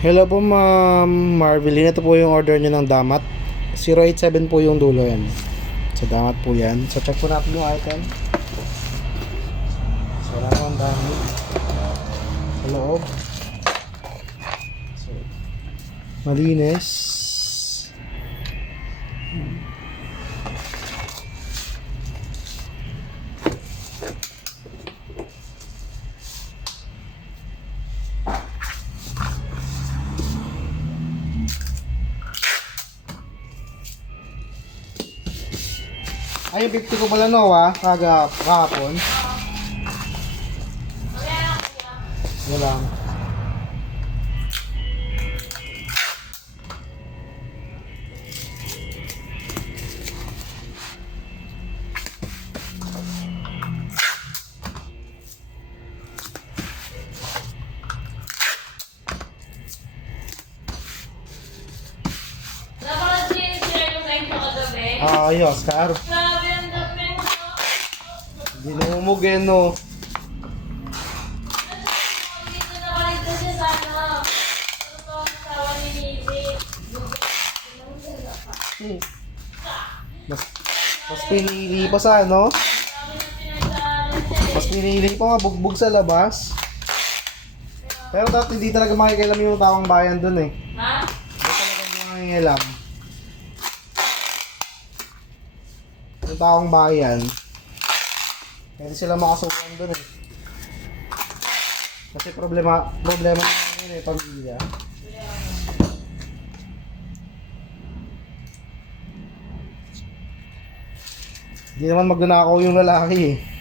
Hello po Ma'am Marveline, ito po yung order nyo ng damat. 087 po yung dulo yan. So damat po yan. So check po natin yung item. So wala po ang dami sa loob. So malinis. Ay, yung 50 ko pala kahapon. Yan lang. Ayos, Oscar. Dinumog eh, no? Mas pinili pa sa ano? Mas pinili pa mabugbog sa labas. Pero dati hindi talaga makikialam yung taong bayan dun eh. Ha? Hindi talaga makikialam. Yung taong bayan. Hindi sila makasukan dun eh. Kasi problema naman yun eh, pamilya. Hindi naman magnanakaw yung lalaki eh.